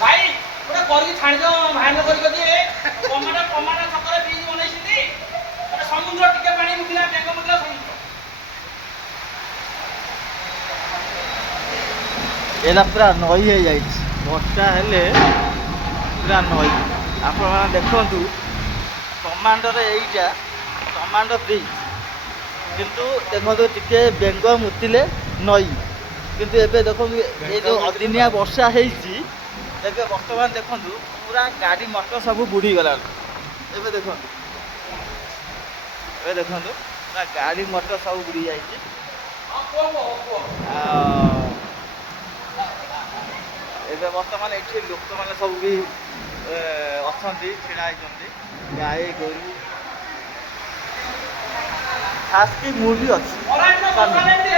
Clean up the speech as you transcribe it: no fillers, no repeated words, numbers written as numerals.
ଭାଇ ଗୋଟେ କରିକି ଛାଣିଦ ଭାଇର କରିକି ଦିଏ ଟମାଟୋ ଛକରେ ବ୍ରିଜ ବନେଇଛନ୍ତି ଗୋଟେ ସମୁଦ୍ର ଟିକେ ପାଣି ମୁଖିଲା ବେଙ୍ଗ ମୁଖିଲା ସମୁଦ୍ର ଏଇଟା ପୁରା ନଈ ହେଇଯାଇଛି ବର୍ଷା ହେଲେ ପୁରା ନଈ ଆପଣମାନେ ଦେଖନ୍ତୁ କମାଣ୍ଡର ଏଇଟା କମାଣ୍ଡର ବ୍ରିଜ କିନ୍ତୁ ଦେଖନ୍ତୁ ଟିକେ ବେଙ୍ଗ ମୁତିଲେ ନଈ କିନ୍ତୁ ଏବେ ଦେଖନ୍ତୁ ଏ ଯେଉଁ ଅଦିନିଆ ବର୍ଷା ହେଇଛି ଏବେ ବର୍ତ୍ତମାନ ଦେଖନ୍ତୁ ପୁରା ଗାଡ଼ି ମଟର ସବୁ ବୁଡ଼ିଗଲାଣି ଏବେ ଦେଖନ୍ତୁ ପୁରା ଗାଡ଼ି ମଟର ସବୁ ବୁଡ଼ି ଯାଇଛି ଏବେ ବର୍ତ୍ତମାନ ଏଠି ଲୋକମାନେ ସବୁ ବି ଅଛନ୍ତି ଛିଡ଼ା ହେଇଛନ୍ତି ଗାଈ ଗୋରୁ ଖାସ୍ କି ମୁଁ ବି ଅଛି